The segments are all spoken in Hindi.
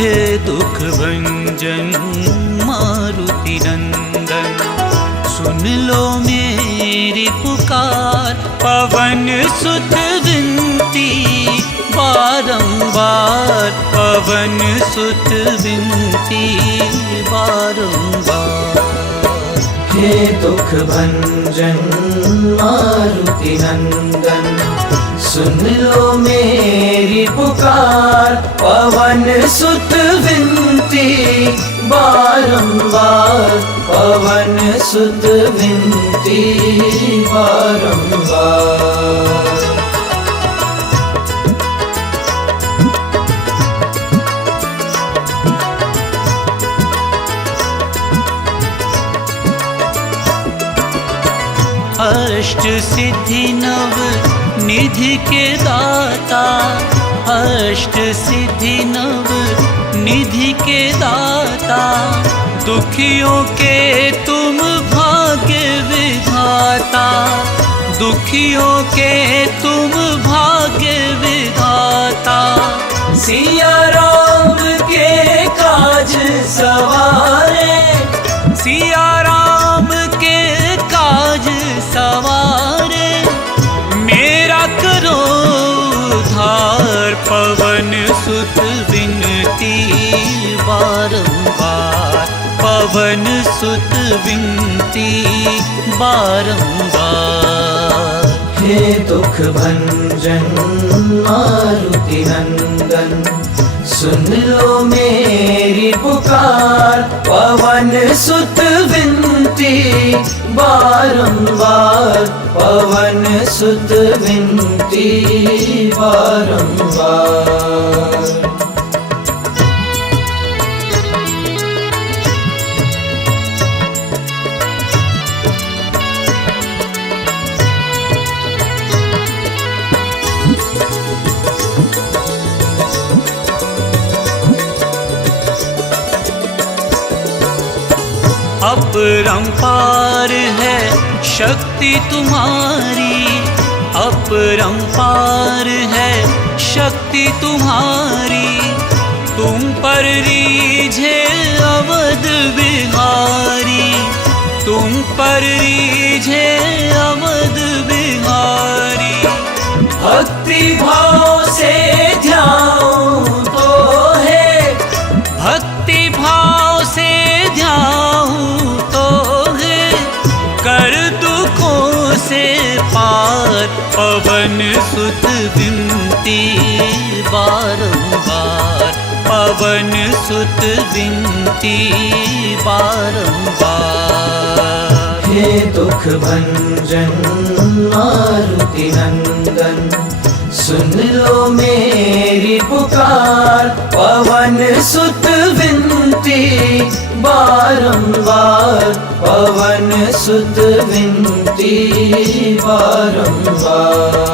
हे दुख भंजन मारुति नंदन, सुन लो मेरी पुकार। पवन सुत विनती बारंबार, पवन सुत विनती बारंबार। हे दुख भंजन मारुति नंदन, सुन लो मेरी पुकार। पवन सुत विनती बारंबार, पवन सुत विनती बारंबार। अष्ट सिद्धि नव निधि के दाता, अष्ट सिद्धि नव निधि के दाता। दुखियों के तुम भाग्य विधाता, दुखियों के तुम भाग्य विधाता। सिया राम के काज सवारे, सिया राम के काज सवारे। मेरा करो उद्धार, पवन सुत विनती बारंबार, पवन सुत विनती बारंबार। हे दुख भंजन मारुति नंदन, सुन लो मेरी पुकार। पवन सुत विनती बारंबार, पवन सुत विनती बारंबार। अपरंपार है शक्ति तुम्हारी, अपरंपार है शक्ति तुम्हारी। तुम पर रीझे अवध बिहारी, तुम पर रीझे अवध बिहारी। भक्ति भाव से ध्यान तो है, भक्ति भाव से ध्यान तो है। कर दुखों से पार, पवन सुत विनती बारंबार, पवन सुत विनती बारंबार। हे दुख भंजन मारुति नंदन, सुन लो मेरी पुकार। पवन सुत विनती बारंबार, पवन सुत विनती बारंबार।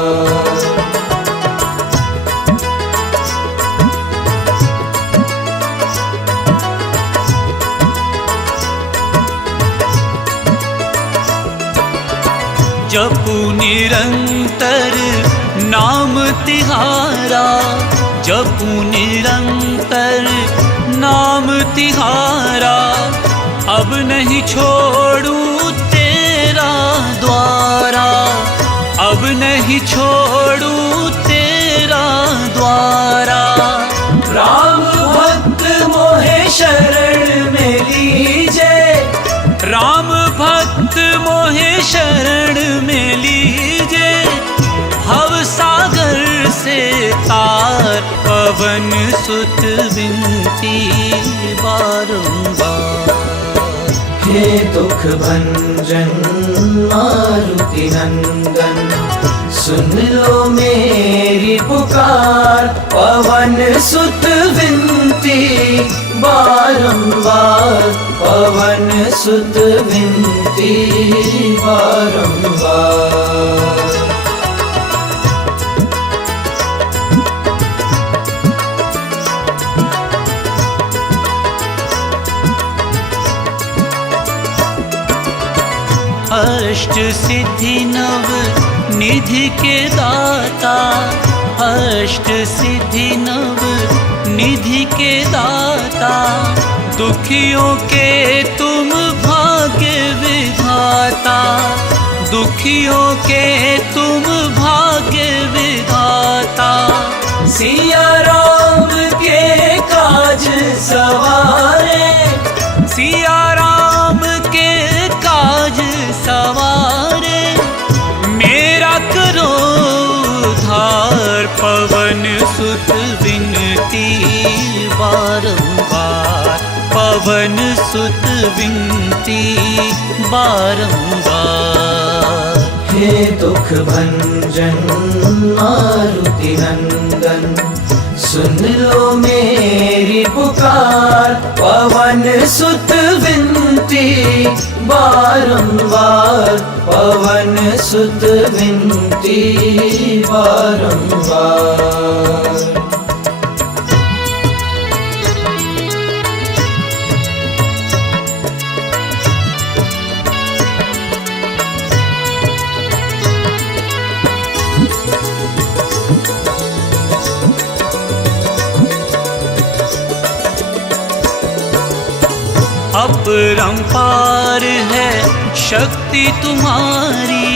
जपू निरंतर नाम तिहारा, जपू निरंतर नाम तिहारा। अब नहीं छोड़ूं तेरा द्वारा, अब नहीं छोड़ूं तेरा द्वारा। राम भक्त मोहे शरण में लीजे, राम भक्त मोहे शरण में लीजे। भव सागर से तार, पवन सुत विनती बारंबार। हे दुख भंजन मारुति नंदन, सुन लो मेरी पुकार। पवन सुत विनती बारंबार, पवन सुत विनती बारंबार। अष्ट सिद्धि नव निधि के दाता, अष्ट सिद्धि नव निधि के दाता, दुखियों के तुम भाग्य विधाता, दुखियों के तुम भाग्य विधाता। सिया राम के काज सवारे, सिया राम के काज सवारे, मेरा करो उद्धार। पवन सुत विनती बारंबार, पवन सुत विनती बारंबार। हे दुख भंजन मारुति नंदन, सुन लो मेरी पुकार। पवन सुत विनती बारंबार, पवन सुत विनती बारंबार। अपरंपार है शक्ति तुम्हारी,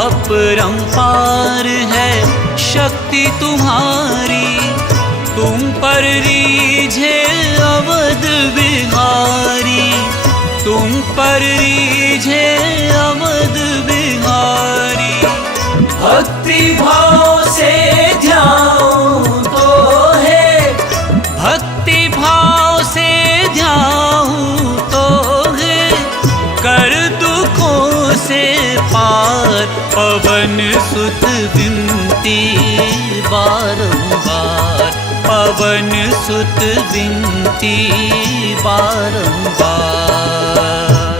अपरंपार है शक्ति तुम्हारी। तुम पर रीझे अवध बिहारी, तुम पर रीझे अवध बिहारी। भक्ति भाव से ध्याऊं तो है, भक्ति भाव से ध्याऊं तो है, कर दुखों से पार। पवन सुत विनती बारंबार, पवन सुत विनती बारंबार।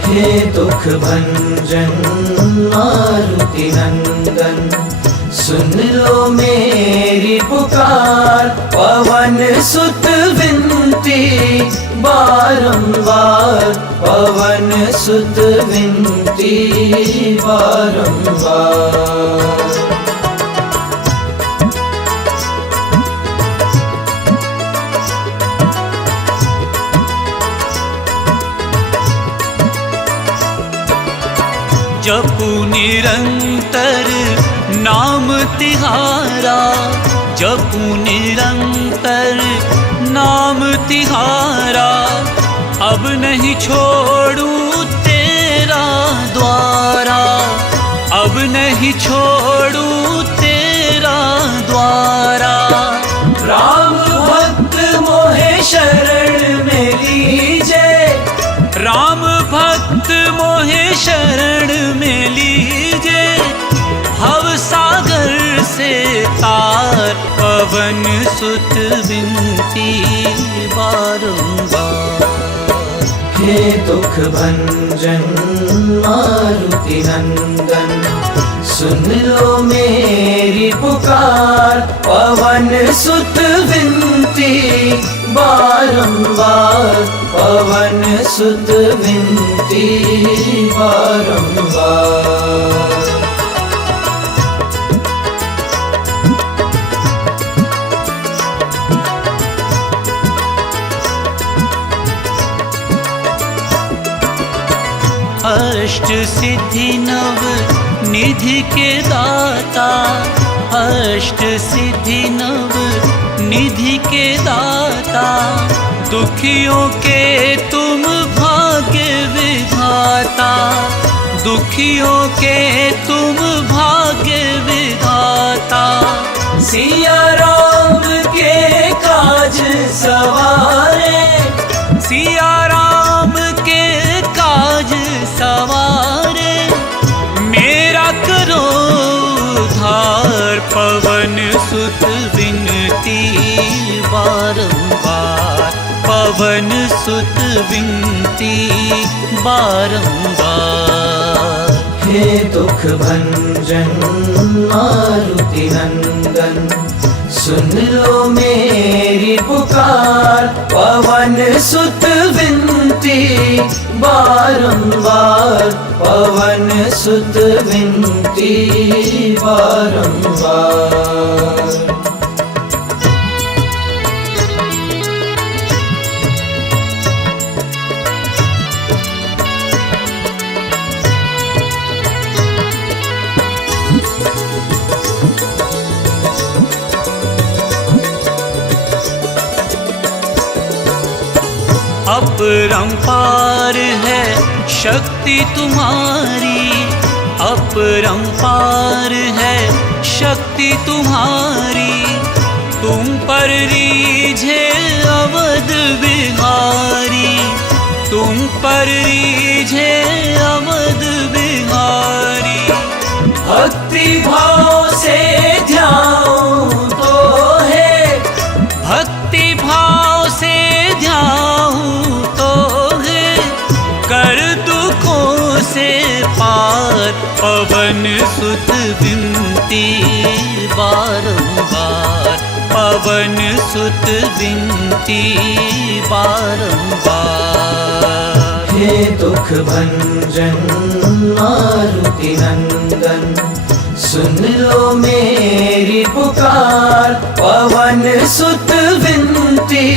हे दुख भंजन मारुति नंदन, सुन लो मेरी पुकार। पवन सुत विनती बारंबार, पवन सुत विनती बारंबार। जपू निरंतर नाम तिहारा, जपू निरंतर नाम तिहारा। अब नहीं छोड़ूं तेरा द्वारा, अब नहीं छोड़ूं तेरा द्वारा। राम भक्त मोहे शरण में लीजे, राम भक्त मोहे शरण में लीजे। भव सागर से तार, पवन सुत विनती बारंबार। हे दुख भंजन मारुति नंदन, सुन लो मेरी पुकार। पवन सुत विनती बारंबार, पवन सुत विनती बारंबार। अष्ट सिद्धि नव निधि के दाता, अष्ट सिद्धि नव निधि के दाता। दुखियों के तुम भाग्य विधाता, दुखियों के तुम भाग्य विधाता। सिया राम के काज सवारे, सिया राम के काज सवारे, मेरा करो उद्धार। पवन सुत विनती बारंबार, पवन सुत विनती बारंबार। हे दुख भंजन मारुति नंदन, सुन लो मेरी पुकार। पवन सुत विनती बारंबार, पवन सुत विनती बारंबार। अपरंपार है शक्ति तुम्हारी, अपरंपार है शक्ति तुम्हारी। तुम पर रीझे अवध बिहारी, तुम पर रीझे अवध बिहारी। भक्ति भाव से ध्याऊं तो है, भक्ति भाव से ध्याऊं तो है, कर दुखों से पार। पवन सुत विनती बारंबार, पवन सुत विनती बारंबार। हे दुख भंजन मारुति नंदन, सुन लो मेरी पुकार। पवन सुत विनती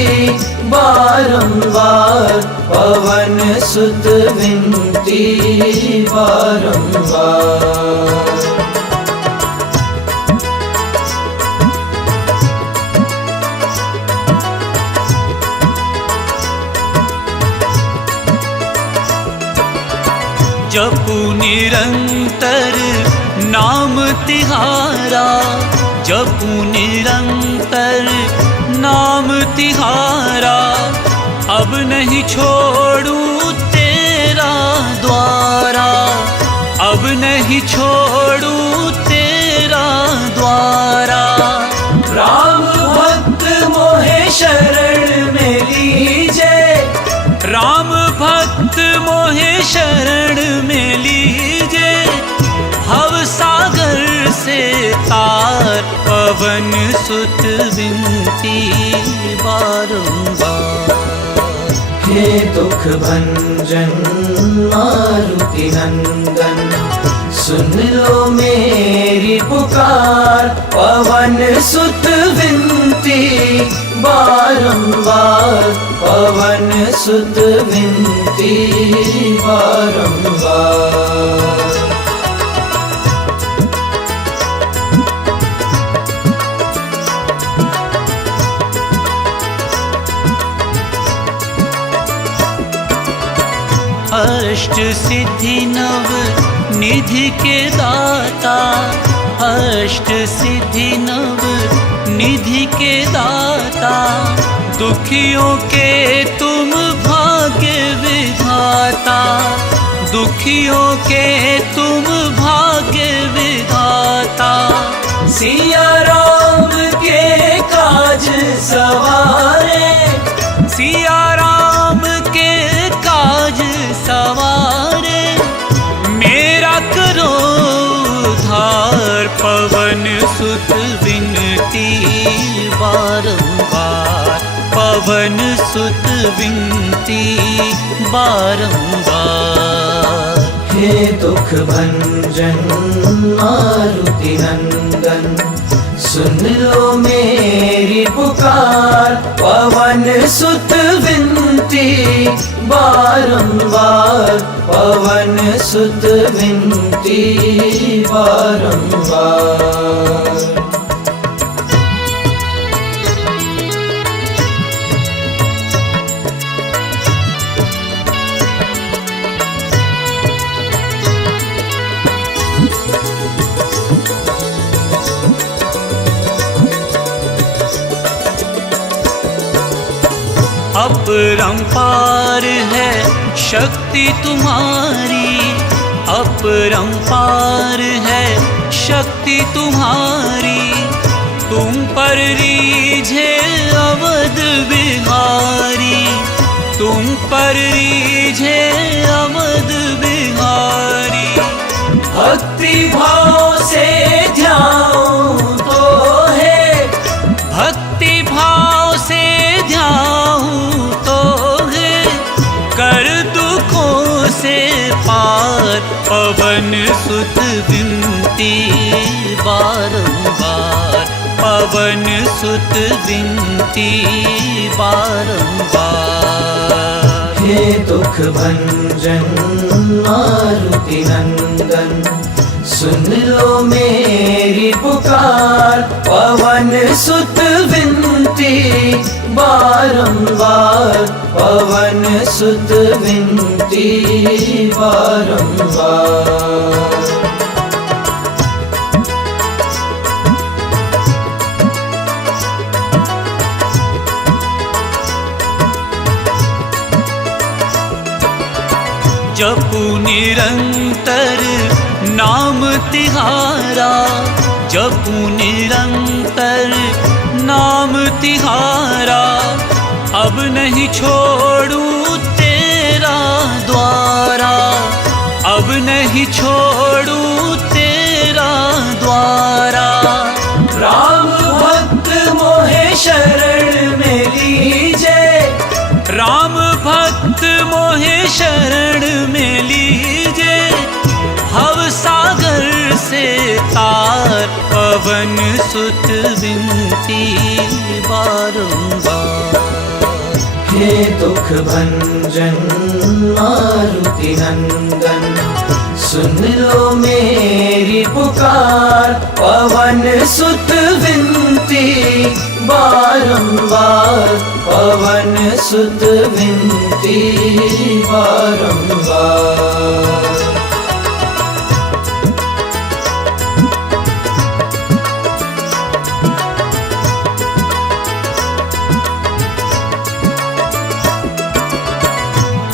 बारंबार, पवन सुत विनती बारंबार। जपू निरंतर नाम तिहारा, जपू निरंतर नाम तिहारा। अब नहीं छोड़ूं तेरा द्वारा, अब नहीं छोड़ूं तेरा द्वारा। राम भक्त मोहे शरण में लीजे, राम भक्त मोहे शरण में लीजे। भव सागर से तार, पवन सुत विनती बारंबार। हे दुख भंजन मारुति नंदन, सुन लो मेरी पुकार। पवन सुत विनती बारंबार, पवन सुत विनती बारंबार। अष्ट सिद्धि नव निधि के दाता, अष्ट सिद्धि नव निधि के दाता। दुखियों के तुम भाग्य विधाता, दुखियों के तुम भाग्य विधाता। सिया राम के काज सवारे, सिया राम के काज सवारे। मेरा करो उद्धार, पवन सुत विनती बारंबार, पवन सुत विनती बारंबार। हे दुख भंजन मारुति नंदन, सुन लो मेरी पुकार। पवन सुत विनती बारंबार, पवन सुत विनती बारंबार। अपरंपार है शक्ति तुम्हारी, अपरंपार है शक्ति तुम्हारी। तुम पर रीझे अवध बिहारी, तुम पर रीझे अवध बिहारी। भक्ति भाव से ध्याऊं तो है, भक्ति भाव से ध्याऊं तो है, कर दुखों से पार। पवन सुत विनती बारंबार, पवन सुत विनती बारंबार। हे दुख भंजन मारुति नंदन, सुन लो मेरी पुकार। पवन सुत विनती बारंबार, पवन सुत विनती बारंबार। जपू निरंतर नाम तिहारा, जपू निरंतर नाम तिहारा, अब नहीं छोड़ू तेरा द्वारा, अब नहीं छोड़ू तेरा द्वारा। राम भक्त मोहे शरण में लीजे, राम भक्त मोहे शरण में लीजे, भव सागर से तार, पवन सुत विनती बारंबार। हे दुख भंजन मारुति नंदन, सुन लो मेरी पुकार, पवन सुत विनती बारंबार, पवन सुत विनती बारंबार।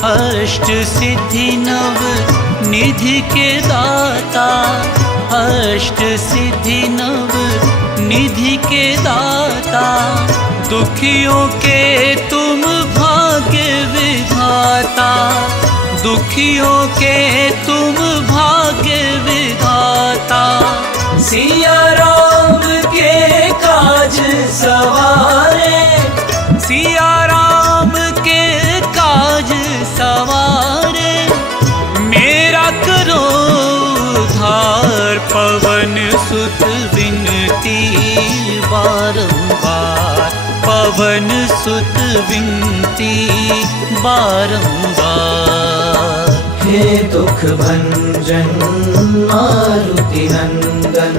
अष्ट सिद्धि नव निधि के दाता, अष्ट सिद्धि नव निधि के दाता, दुखियों के तुम भाग्य विधाता, दुखियों के तुम भाग्य विधाता। सिया राम के काज सवारे, सिया राम के काज सवारे, मेरा करो उद्धार, पवन सुत विनती बारंबार, पवन सुत विनती बारंबार। हे दुख भंजन मारुति नंदन,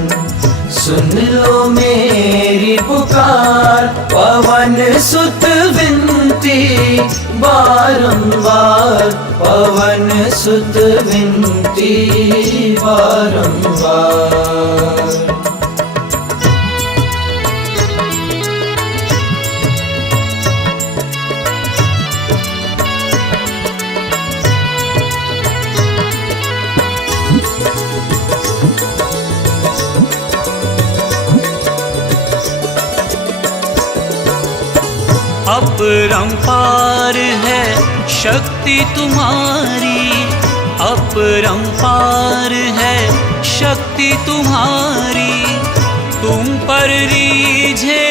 सुन लो मेरी पुकार, पवन सुत विनती बारंबार, पवन सुत विनती बारंबार। अपरंपार है शक्ति तुम्हारी, अपरंपार है शक्ति तुम्हारी, तुम पर रीझे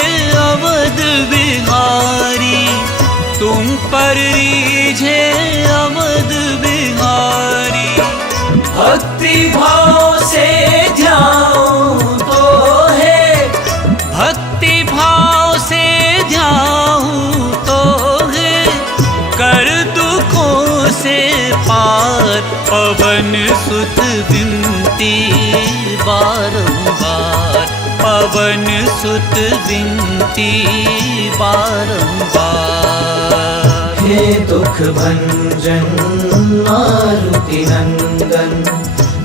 अवध बिहारी, तुम पर रीझे अवध बिहारी। भक्ति भाव से ध्याऊं तो है, भक्ति भाव से ध्याऊं तो है, कर दुखों से पार, पवन सुत विनती बारंबार, पवन सुत विनती बारंबार। हे दुख भंजन मारुति नंदन,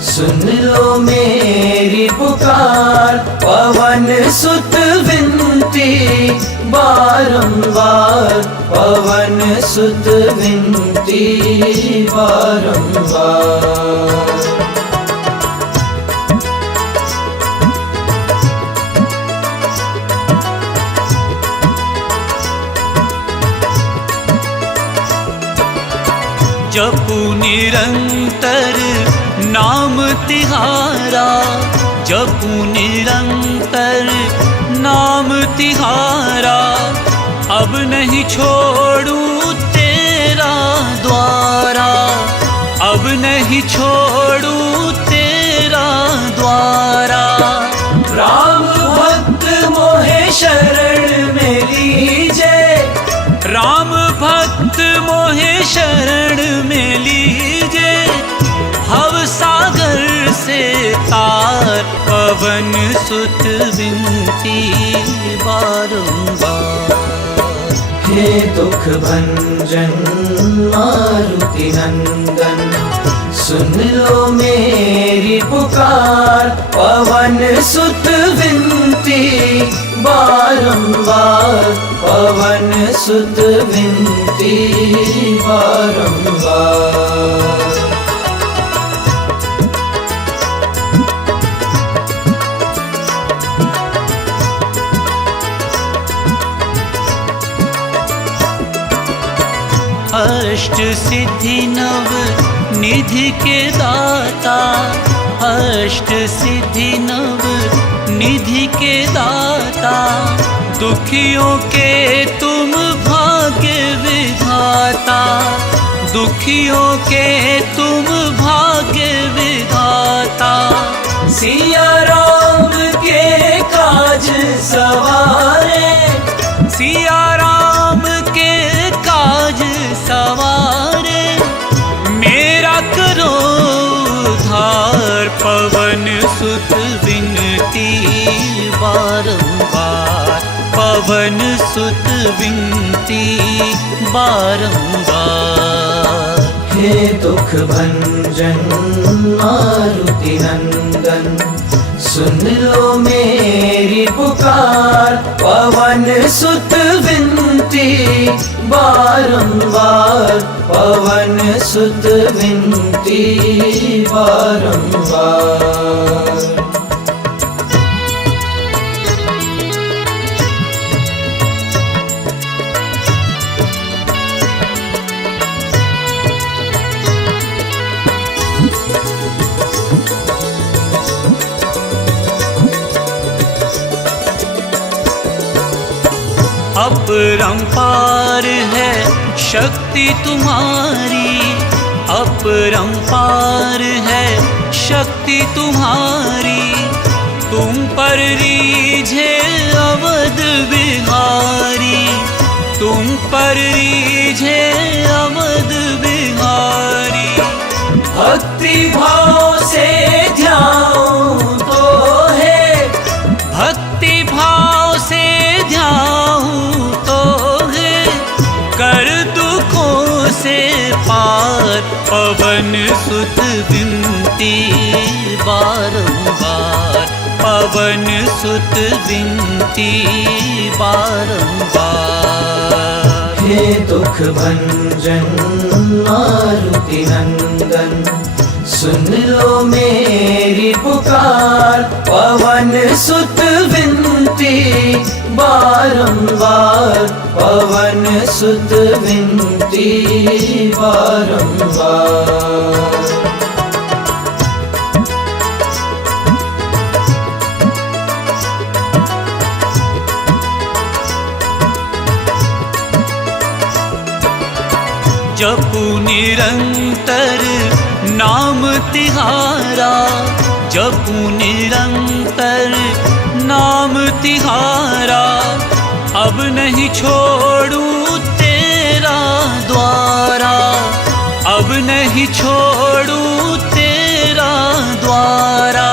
सुन लो मेरी पुकार, पवन सुत विनती बारंबार, पवन सुत विनती बारंबार। जपू निरंतर नाम तिहारा, जपू निरंतर नाम तिहारा, अब नहीं छोड़ू तेरा द्वारा, अब नहीं छोड़ू तेरा द्वारा। राम भक्त मोहे शरण में लीजे, राम भक्त मोहे शरण में लीजे, भव सागर से तार, पवन सुत विनती बारंबार। हे हे दुख भंजन मारुति नंदन, सुन लो मेरी पुकार। पवन सुत विनती बारंबार, पवन सुत विनती बारंबार। अष्ट सिद्धि नव निधि के दाता, अष्ट सिद्धि नव निधि के दाता, दुखियों के तुम भाग्य विधाता, दुखियों के तुम भाग्य विधाता। सिया राम के काज सवारे, सिया राम के काज सवारे, मेरा करो उद्धार। पवन सुत विनती बारंबार, पवन सुत विनती बारंबार। हे दुख भंजन मारुति नंदन, सुन लो मेरी पुकार। पवन सुत विनती बारंबार, पवन सुत विनती बारंबार। अपरंपार है शक्ति तुम्हारी, अपरंपार है शक्ति तुम्हारी। तुम पर रीझे अवध बिहारी, तुम पर रीझे अवध बिहारी। भक्ति भाव से ध्याऊं तो है, भक्ति भाव से ध्याऊं तो है, कर दुखों से पार। पवन सुत विनती बारंबार, पवन सुत विनती बारंबार। हे दुख भंजन मारुति नंदन, सुन लो मेरी पुकार। पवन सुत विनती बारंबार, पवन सुत विनती बारंबार। जपू निरंतर नाम तिहारा, जपू निरंतर नाम तिहारा। अब नहीं छोड़ूं तेरा द्वारा, अब नहीं छोड़ूं तेरा द्वारा।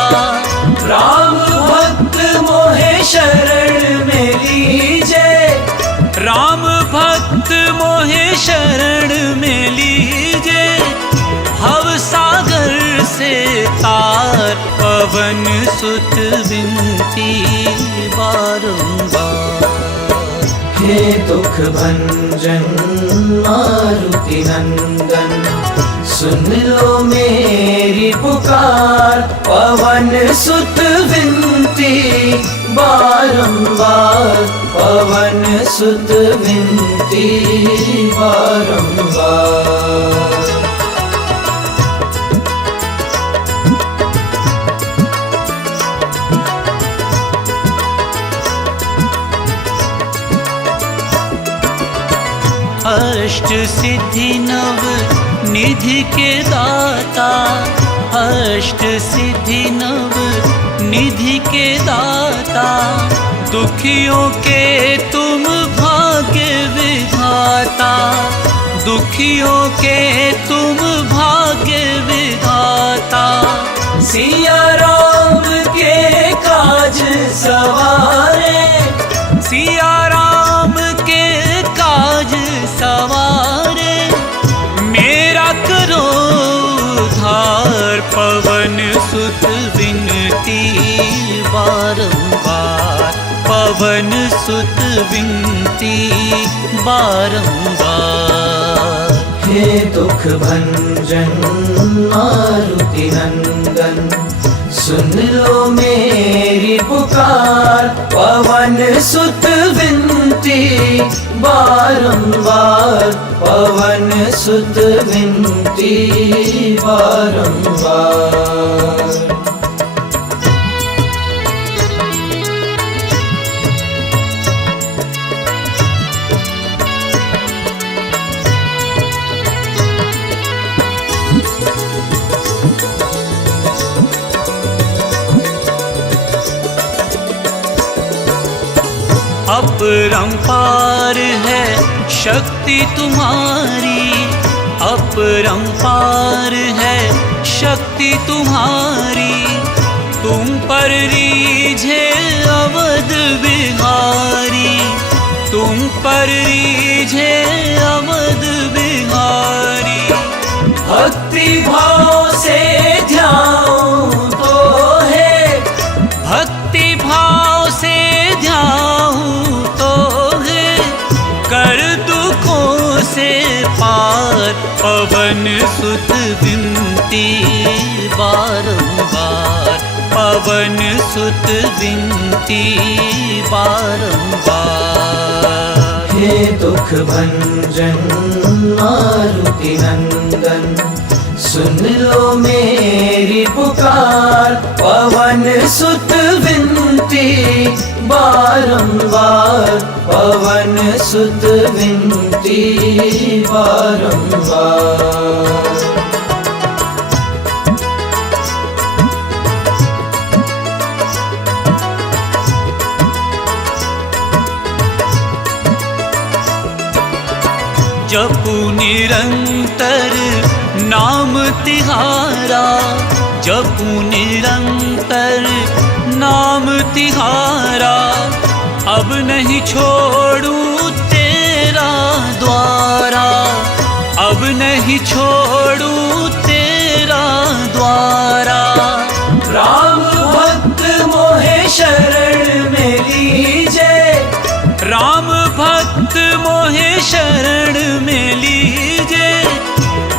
राम भक्त मोहे शरण में लीजे, राम भक्त मोहे शरण में लीजे। भव सागर से तार, पवन सुत विनती बारंबार। हे दुख भंजन मारुति नंदन, सुन लो मेरी पुकार। पवन सुत विनती बारंबार, पवन सुत विनती बारंबार। अष्ट सिद्धि नव निधि के दाता, अष्ट सिद्धि नव निधि के दाता। दुखियों के तुम भाग्य विधाता, दुखियों के तुम भाग्य विधाता। सिया राम के काज सवारे, सिया राम के काज पवन सुत विनती बारंबार। हे दुख भंजन मारुति नंदन, सुन लो मेरी पुकार। पवन सुत विनती बारंबार, पवन सुत विनती बारंबार। अपरंपार है शक्ति तुम्हारी, अपरंपार है शक्ति तुम्हारी। तुम पर रीझे अवध बिहारी, तुम पर रीझे अवध बिहारी। भक्ति भाव से ध्याऊं तो है, भक्ति भाव से ध्याऊं तो है, कर दुखों से पार। पवन सुत विनती बारंबार, पवन सुत विनती बारंबार। हे दुख भंजन मारुति नंदन, सुन लो मेरी पुकार। पवन सुत विनती बारंबार, पवन सुत विनती बारंबार। जपू निरंतर नाम तिहारा, जपू निरंतर नाम तिहारा। अब नहीं छोड़ूं तेरा द्वारा, अब नहीं छोड़ूं तेरा द्वारा। राम भक्त मोहे शरण में लीजे, राम भक्त मोहे शरण में लीजे।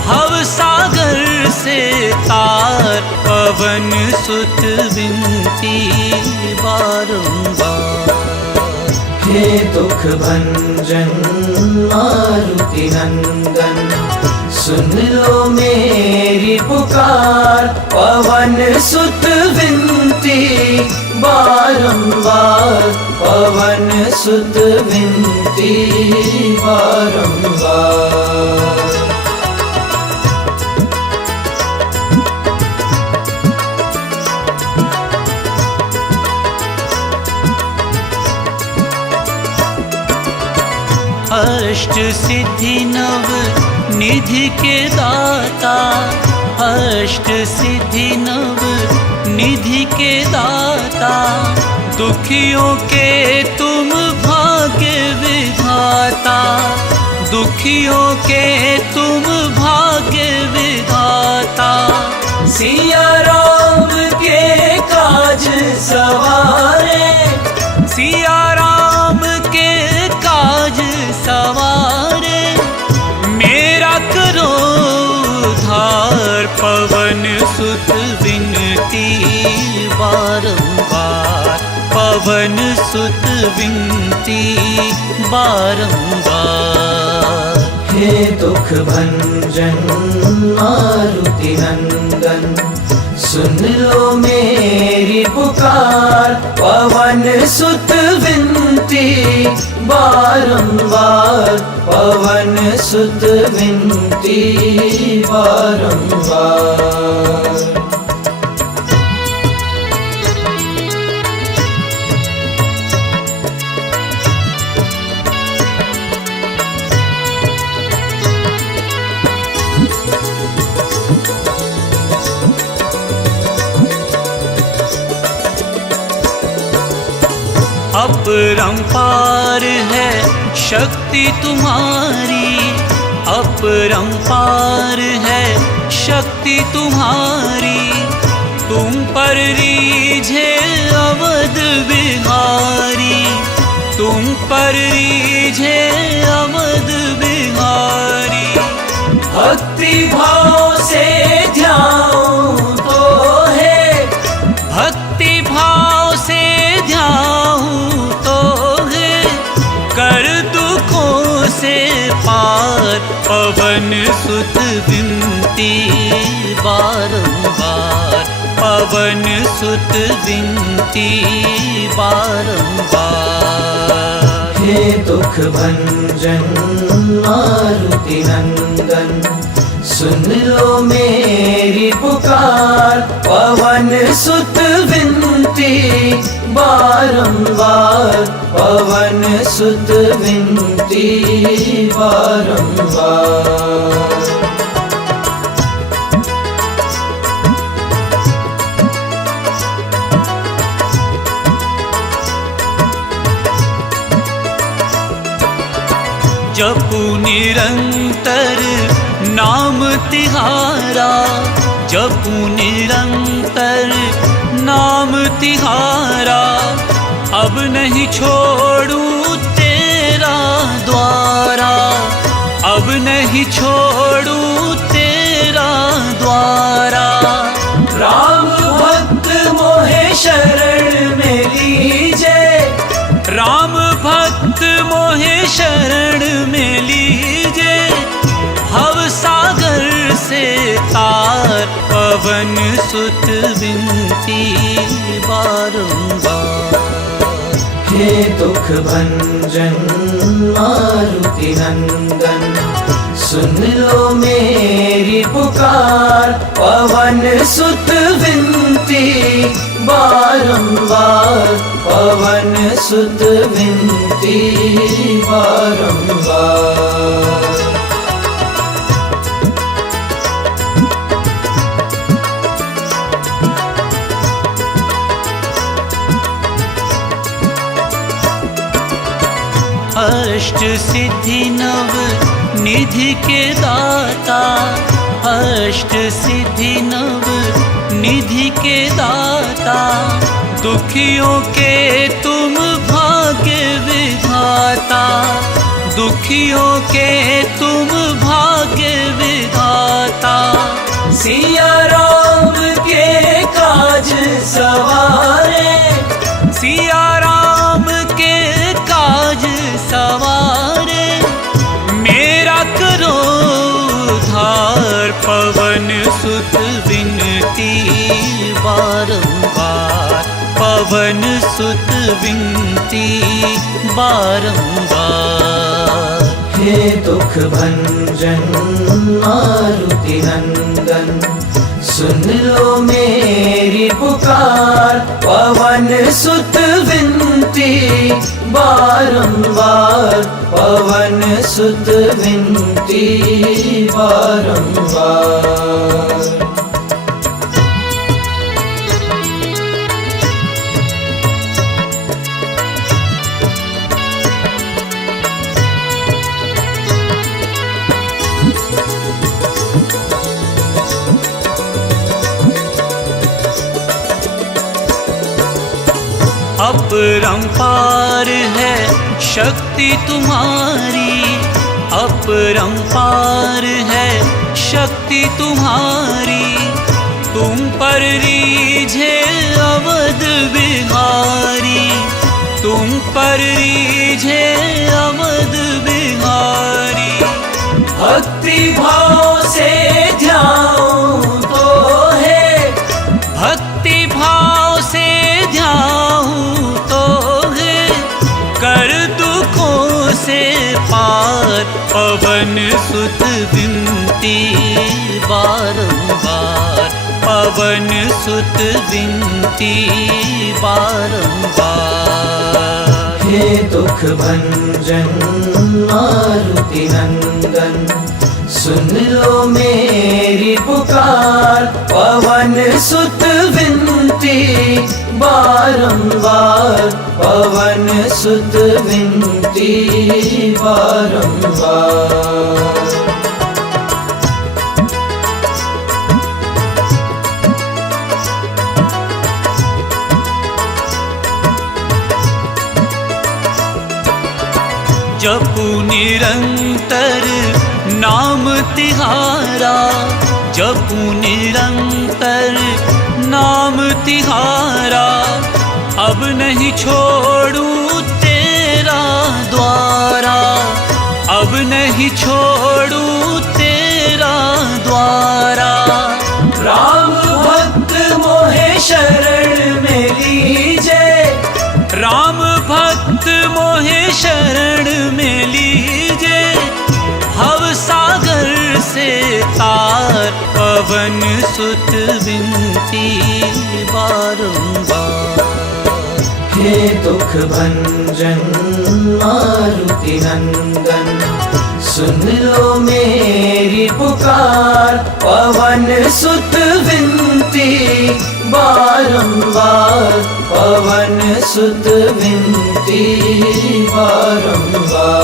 भव सागर से तार, पवन सुत विनती बारंबार। हे दुख भंजन मारुति नंदन, सुन लो मेरी पुकार। पवन सुत विनती बारंबार, पवन सुत विनती बारंबार। अष्ट सिद्धि नव निधि के दाता, अष्ट सिद्धि नव निधि के दाता। दुखियों के तुम भाग्य विधाता, दुखियों के तुम भाग्य विधाता। सिया राम के काज सवारे, सिया राम के काज सवारे। मेरा करो उद्धार, पवन सुत विनती बारंबार, पवन सुत विनती बारंबार। हे दुख भंजन मारुति नंदन, सुन लो मेरी पुकार। पवन सुत विनती बारंबार, पवन सुत विनती बारंबार। अपरंपार है शक्ति तुम्हारी, अपरंपार है शक्ति तुम्हारी। तुम पर रीझे अवध बिहारी, तुम पर रीझे अवध बिहारी। भक्ति भाव से ध्याऊं तो है, भक्ति भाव से ध्याऊं तो है, कर दुखों से पार पवन सुत विनती बारंबार, पवन सुत विनती बारंबार। हे दुख भंजन मारुति नंदन, सुन लो मेरी पुकार, पवन सुत विनती बारंबार, पवन सुत विनती बारंबार। जपू निरंतर नाम तिहारा, जपू निरंतर नाम तिहारा, अब नहीं छोड़ू तेरा द्वारा, अब नहीं छोड़ू तेरा द्वारा। राम भक्त मोहे शरण में लीजे, राम भक्त मोहे शरण में लीजे, भव सागर से तार पवन सुत विनती बारंबार। हे दुख भंजन मारुति नंदन, सुन लो मेरी पुकार, पवन सुत विनती बारंबार, पवन सुत विनती बारंबार। अष्ट सिद्धि नव निधि के दाता, अष्ट सिद्धि नव निधि के दाता, दुखियों के तुम भाग्य विधाता, दुखियों के तुम भाग्य विधाता। सिया राम के काज सवारे, सिया राम के काज सवारे, मेरा करो उद्धार पवन सुत विनती बारंबार, पवन सुत विनती बारंबार। हे दुख भंजन मारुति नंदन, सुन लो मेरी पुकार, पवन सुत विनती बारंबार, पवन सुत विनती बारंबार। अपरंपार है शक्ति तुम्हारी, अपरंपार है शक्ति तुम्हारी, तुम पर रीझे अवध बिहारी, तुम पर रीझे अवध बिहारी। भक्ति भाव से ध्याऊं तो है, भक्ति भाव से ध्याऊं तो है, कर दुखों से पार पवन सुत विनती बारंबार, पवन सुत विनती बारंबार। हे दुख भंजन मारुति नंदन, सुन लो मेरी पुकार, पवन सुत विनती बारंबार, पवन सुत विनती बारंबार। निरंतर नाम तिहारा, जपू निरंतर नाम तिहारा। अब नहीं छोड़ूं तेरा द्वारा, अब नहीं छोड़ूं तेरा द्वारा। राम भक्त मोहे शरण में लीजे, राम भक्त मोहे शरण में लीजे। भव सागर से तार, पवन सुत विनती बारंबार। हे दुख भंजन मारुति नंदन, सुन लो मेरी पुकार। पवन सुत विनती बारंबार, पवन सुत विनती बारंबार।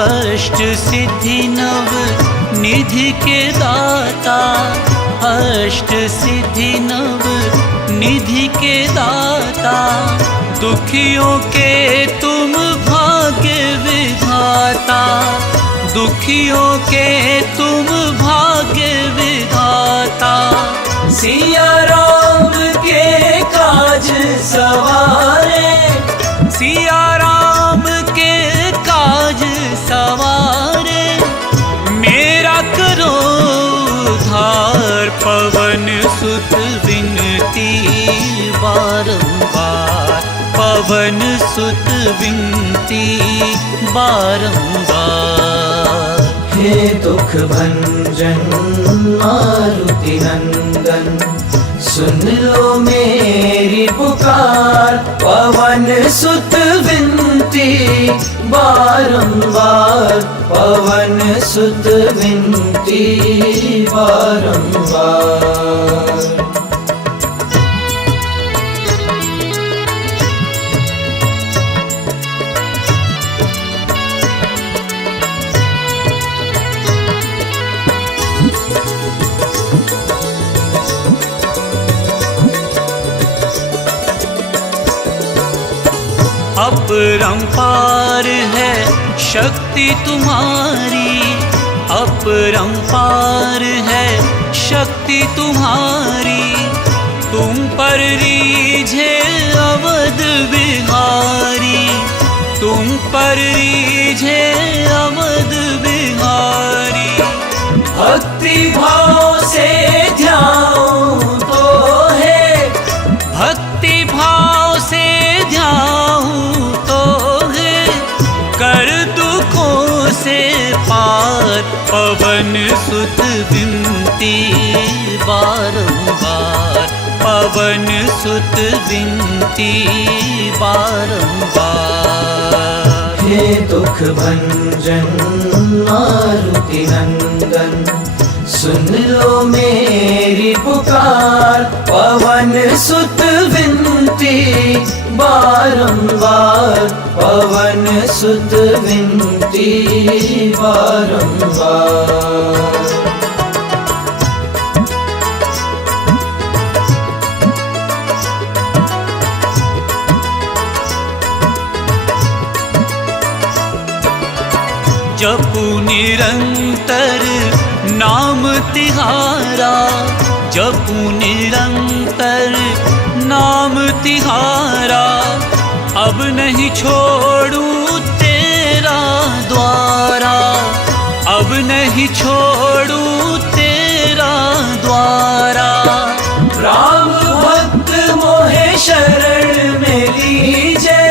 अष्ट सिद्धि नव निधि के दाता, अष्ट सिद्धि नव निधि के दाता। दुखियों के तुम भाग्य विधाता, दुखियों के तुम भाग्य विधाता। सिया राम के काज सवारे, सिया राम के काज सवारे। मेरा करो उद्धार, पवन सुत विनती बारंबार, पवन सुत विनती बारंबार। हे दुख भंजन मारुति नंदन, सुन लो मेरी पुकार। पवन सुत विनती बारंबार, पवन सुत विनती बारंबार। अपरंपार है शक्ति तुम्हारी, अपरंपार है शक्ति तुम्हारी। तुम पर रीझे अवध बिहारी, तुम पर रीझे अवध बिहारी। भक्ति भाव से ध्याऊं तो है, भक्ति भाव से ध्याऊं तो है। कर दुखों से पार, पवन सुत विनती बारंबार, पवन सुत विनती बारंबार। हे दुख भंजन मारुति नंदन, सुन लो मेरी पुकार। पवन सुत विनती बारंबार, पवन सुत विनती बारंबार। जपू निरंतर नाम तिहारा, जपू निरंतर नाम तिहारा। अब नहीं छोड़ूं तेरा द्वारा, अब नहीं छोड़ूं तेरा द्वारा। राम भक्त मोहे शरण में लीजे,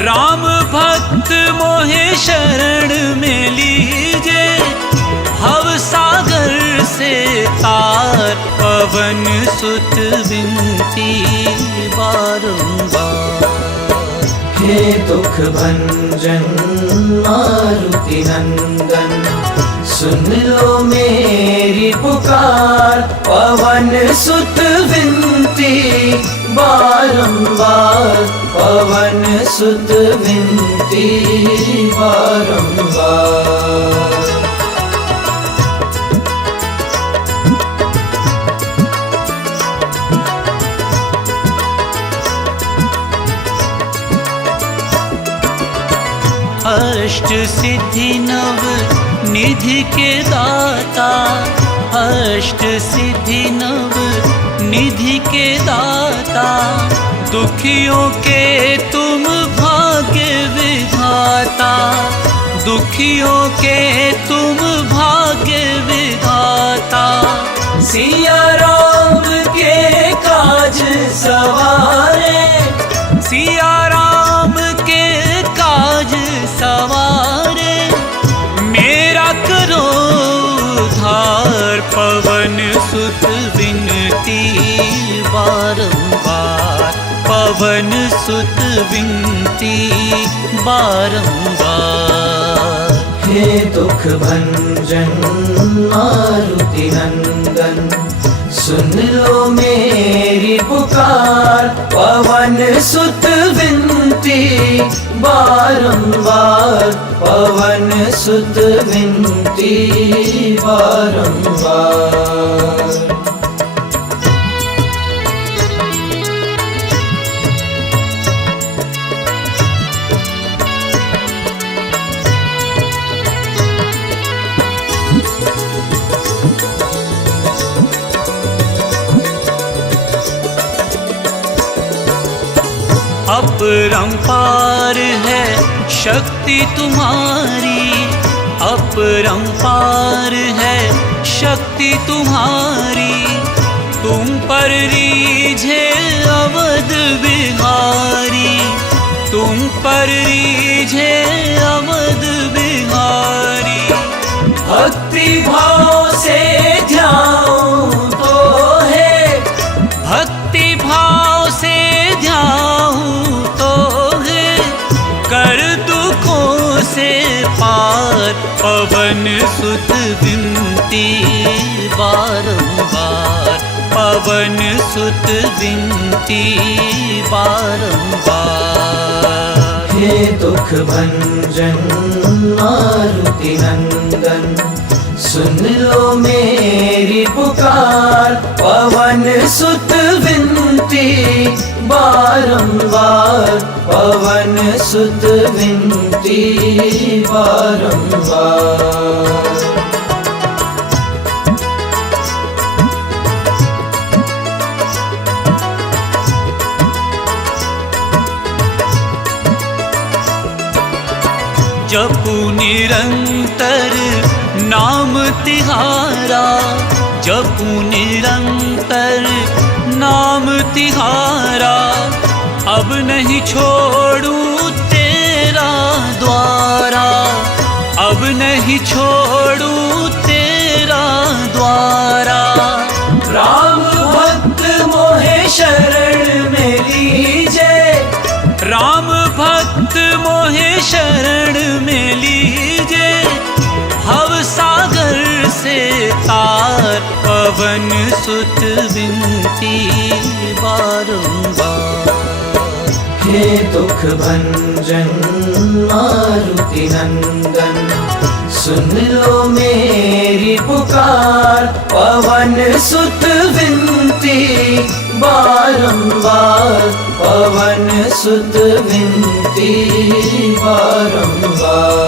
राम भक्त मोहे शरण में लीजे। भव सागर से तार, पवन सुत विनती बारंबार। हे दुख भंजन मारुति नंदन, सुन लो मेरी पुकार। पवन सुत विनती बारंबार, पवन सुत विनती बारंबार। अष्ट सिद्धि नव निधि के दाता, अष्ट सिद्धि नव निधि के दाता, दुखियों के तुम भाग्य विधाता, दुखियों के तुम भाग्य विधाता। सिया राम के काज सवारे, सिया राम के काज सवारे, मेरा करो उद्धार। पवन सुत विनती बारंबार, पवन सुत विनती बारंबार। हे दुख भंजन मारुति नंदन, सुन लो मेरी पुकार। पवन सुत विनती बारंबार, पवन सुत विनती बारंबार। अपरंपार है शक्ति तुम्हारी, अपरंपार है शक्ति तुम्हारी। तुम पर रीझे अवध बिहारी, तुम पर रीझे अवध बिहारी। भक्ति भाव से ध्याऊं तो है, भक्ति भाव से ध्याऊं तो है, कर दुखों से पार। पवन सुत विनती बारंबार, पवन सुत विनती बारंबार। हे दुख भंजन मारुति नंदन, सुन लो मेरी पुकार। पवन सुत विनती बारंबार, पवन सुत विनती बारंबार। जपू निरंतर नाम तिहारा, जपू निरंतर नाम तिहारा। अब नहीं छोड़ूं तेरा द्वारा, अब नहीं छोड़ूं तेरा द्वारा। राम भक्त मोहे शरण में लीजे, राम भक्त मोहे शरण में लीजे। भव सागर से तार, पवन सुत विनती बारंबार। हे दुख भंजन मारुति नंदन, सुन लो मेरी पुकार। पवन सुत विनती बारंबार, पवन सुत विनती बारंबार।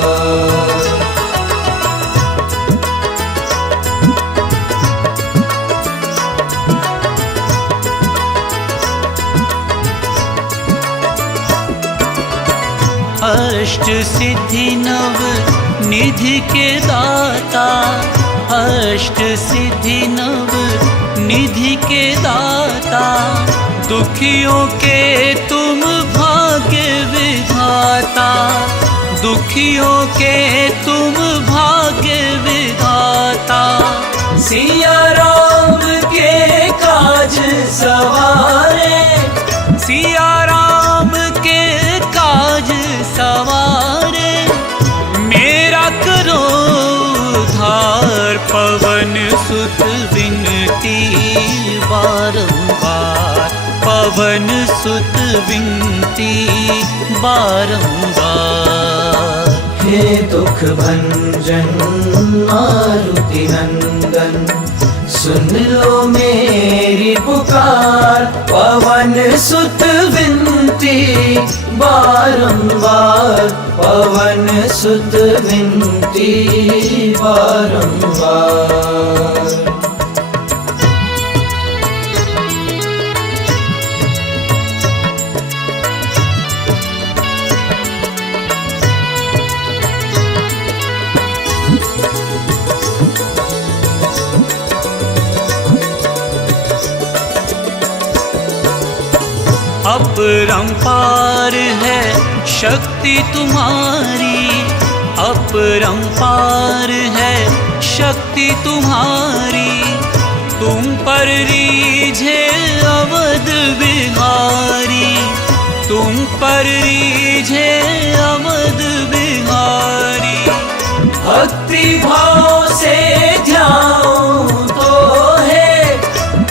अष्ट सिद्धि नव निधि के दाता, अष्ट सिद्धि नव निधि के दाता। दुखियों के तुम भाग्य विधाता, दुखियों के तुम भाग्य विधाता। सिया राम के काज सवारे, सिया राम के काज सवारे, मेरा करो उद्धार। पवन सुत विनती बारंबार, पवन सुत विनती बारंबार। हे दुख भंजन मारुति नंदन, सुन लो मेरी पुकार। पवन सुत विनती बारंबार पवन सुत विनती बारंबार। अपरंपार है शक्ति तुम्हारी, अपरंपार है शक्ति तुम्हारी। तुम पर रीझे अवध बिहारी, तुम पर रीझे अवध बिहारी। भक्ति भाव से ध्याऊं तो है,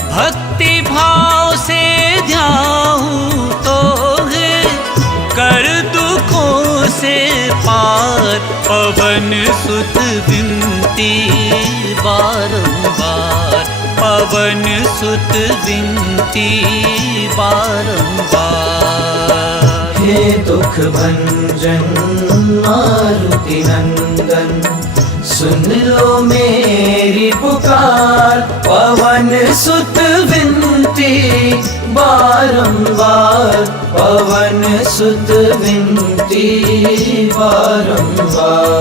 भक्ति भाव से ध्याऊं तो है, कर दुखों से पार पवन सुत विनती बारंबार, पवन सुत विनती बारंबार। हे दुख भंजन मारुति नंदन, सुन लो मेरी पुकार पवन सुत विनती बारंबार, पवन सुत विनती बारंबार।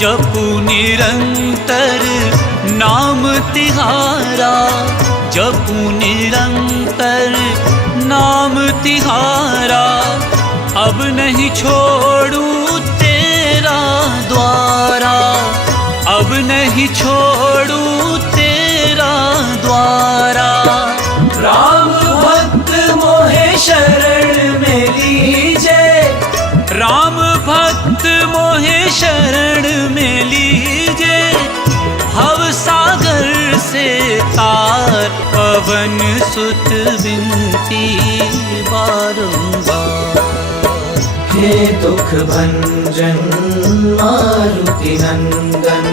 जपू निरंतर नाम तिहारा, जपू निरंतर नाम तिहारा। अब नहीं छोड़ूं तेरा द्वारा, अब नहीं छोड़ूं तेरा द्वारा। राम भक्त मोहे शरण में लीजे, राम भक्त मोहे शरण में लीजे। भव सागर से तार पवन सुत विनती बारंबार। हे दुख भंजन मारुति नंदन,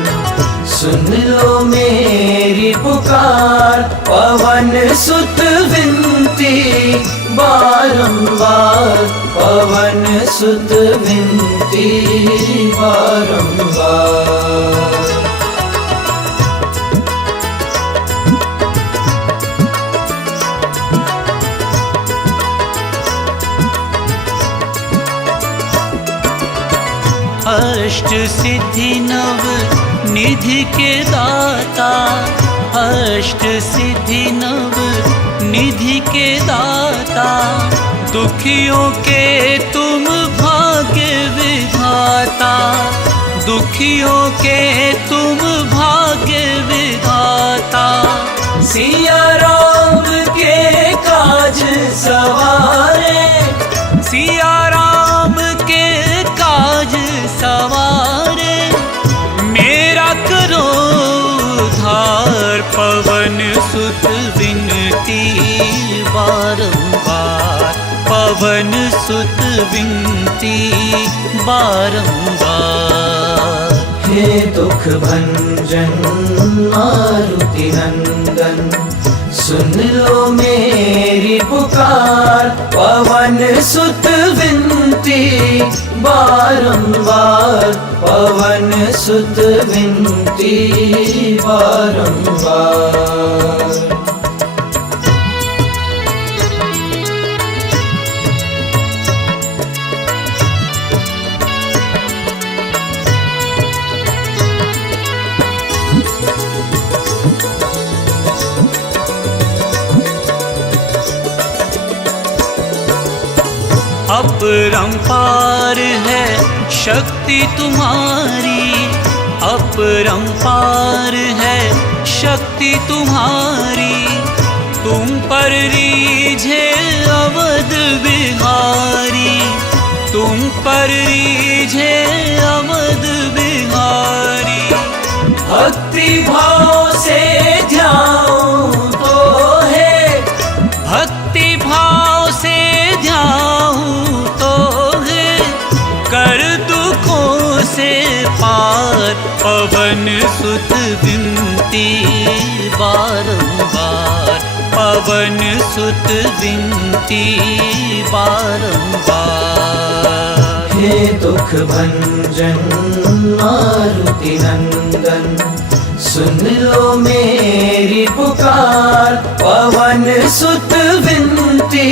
सुन लो मेरी पुकार पवन सुत विनती बारंबार, पवन सुत विनती बारंबार। अष्ट सिद्धि नव निधि के दाता, अष्ट सिद्धि नव निधि के दाता। दुखियों के तुम भाग्य विधाता, दुखियों के तुम भाग्य विधाता। सिया राम के काज सवारे, सिया राम के काज सवारे। मेरा करो उद्धार पवन सुत विनती बारंबार, पवन सुत विनती बारंबार। हे दुख भंजन मारुति नंदन, सुन लो मेरी पुकार पवन सुत विनती बारंबार, पवन सुत विनती बारंबार। अपरंपार है शक्ति तुम्हारी, अपरंपार है शक्ति तुम्हारी। तुम पर रीझे अवध बिहारी, तुम पर रीझे अवध बिहारी। भक्ति भाव से ध्याऊं तो है, भक्ति भाव से ध्याऊं तो है, कर दुखों पवन सुत विनती बारंबार। हे दुख भंजन मारुति नंदन, सुन लो मेरी पुकार। पवन सुत विनती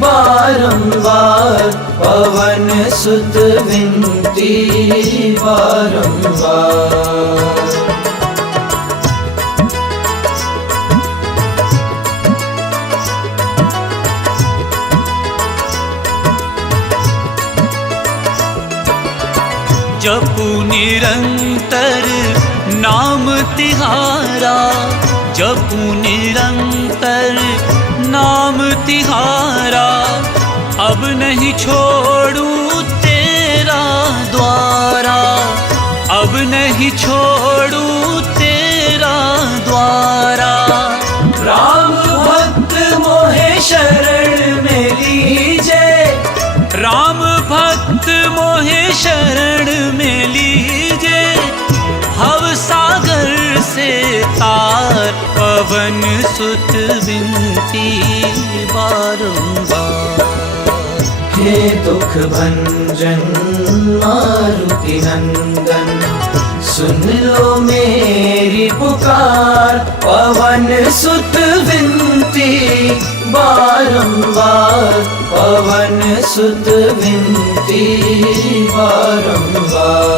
बारंबार, पवन सुत विनती बारंबार। जपू निरंतर नाम तिहारा, जपू निरंतर नाम तिहारा। अब नहीं छोड़ू तेरा द्वारा, अब नहीं छोड़ू तेरा द्वारा। राम भक्त मोहे शरण में लीजे, राम भक्त मोहे शरण में लीजे। भव सागर से तार, पवन सुत विनती बारंबार। हे दुख भंजन मारुति नंदन, सुन लो मेरी पुकार। पवन सुत विनती बारंबार, पवन सुत विनती बारंबार।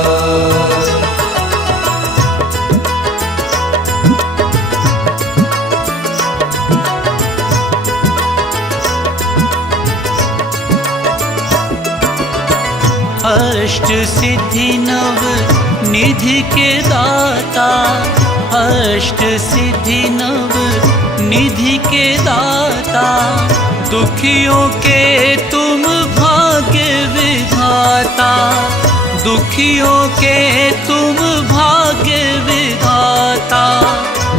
अष्ट सिद्धि नव निधि के दाता, अष्ट सिद्धि नव निधि के दाता। दुखियों के तुम भाग्य विधाता, दुखियों के तुम भाग्य विधाता।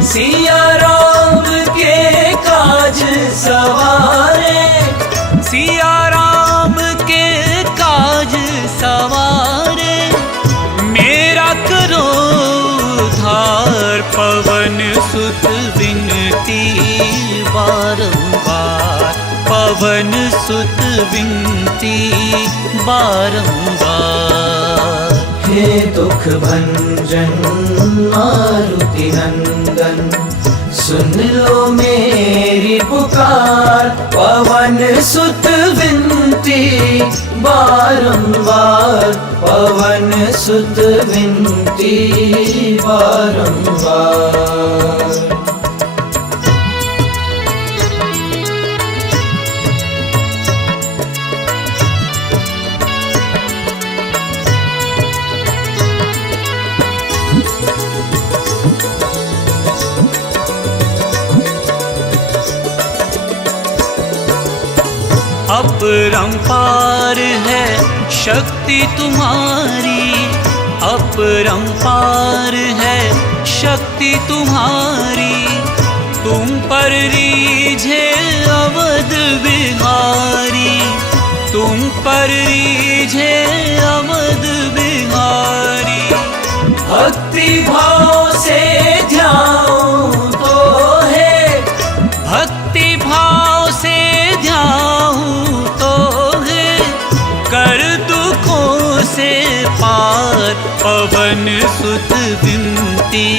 सिया राम के काज सवारे, सिया राम के काज सवारे। मेरा करो उद्धार, पवन सुत विनती बारंबार, पवन सुत विनती बारंबार। हे दुख भंजन मारुति नंदन, सुन लो मेरी पुकार। पवन सुत विनती बारंबार, पवन सुत विनती बारंबार। अपरंपार है शक्ति तुम्हारी, अपरंपार है शक्ति तुम्हारी। तुम पर रीझे अवध बिहारी, तुम पर रीझे अवध बिहारी। भक्ति भाव से ध्याऊं तो है, भक्ति भाव से ध्याऊं तो है। कर दुखों से पार, पवन सुत विनती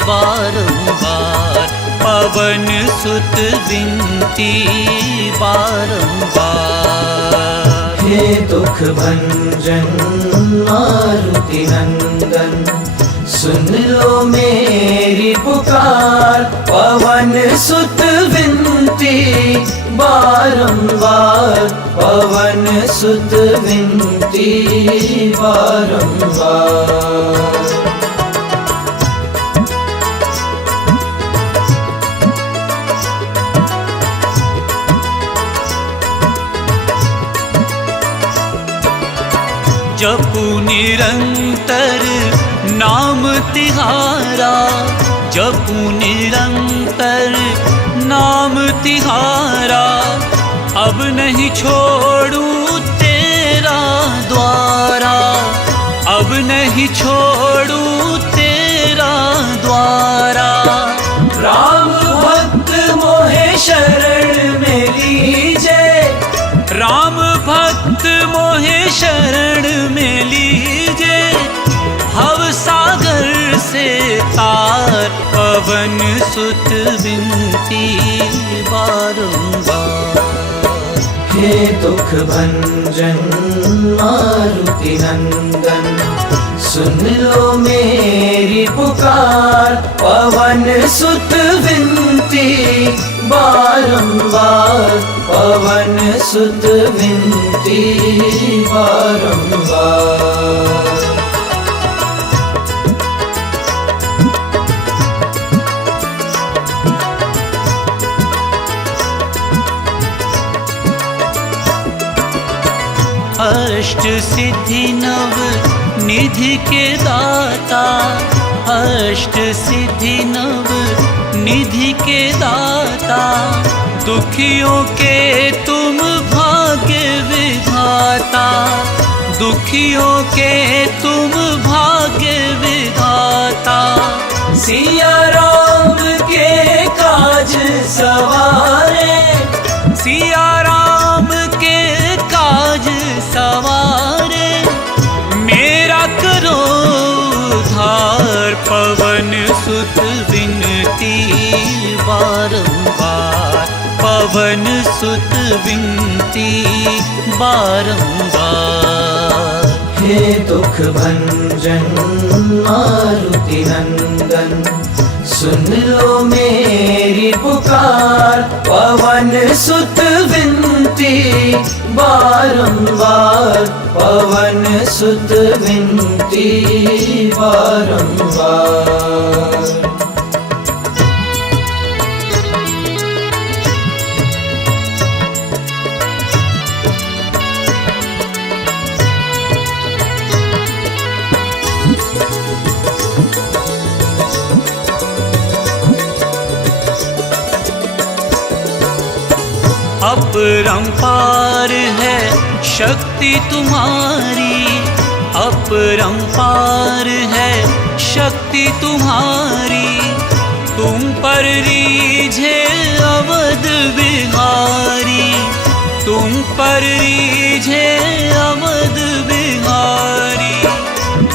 बारंबार, पवन सुत विनती बारंबार। हे दुख भंजन मारुति नंदन, सुन लो मेरी पुकार। पवन सुत विनती बारंबार, पवन सुत विनती बारंबार। जपू निरंतर नाम तिहारा, जपू निरंतर नाम तिहारा। अब नहीं छोड़ू तेरा द्वारा, अब नहीं छोड़ू तेरा द्वारा। राम भक्त मोहे पवन सुत विनती बारंबार। हे दुख भंजन मारुति नंदन, सुन लो मेरी पुकार। पवन सुत विनती बारंबार, पवन सुत विनती बारंबार। अष्ट सिद्धि नव निधि के दाता, अष्ट सिद्धि नव निधि के दाता। दुखियों के तुम भाग्य विधाता, दुखियों के तुम भाग्य विधाता। सिया राम के काज सवारे, सिया राम के काज सवारे। मेरा करो उद्धार, पवन सुत विनती बारंबार, पवन सुत विनती बारंबार। हे दुख भंजन मारुति नंदन, सुन लो मेरी पुकार। पवन सुत विनती बारंबार, पवन सुत विनती बारंबार। अपरंपार है शक्ति तुम्हारी, अपरंपार है शक्ति तुम्हारी। तुम पर रीझे अवध बिहारी, तुम पर रीझे अवध बिहारी।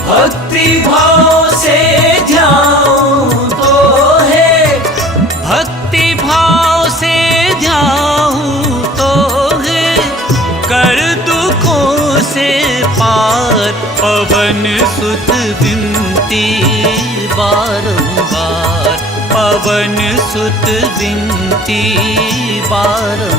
भक्ति भाव से ध्याऊं तो है, भक्ति भाव से ध्याऊं तो है। कर दुखों से पार, पवन सुत विनती बारंबार, पवन सुत विनती बारंबार।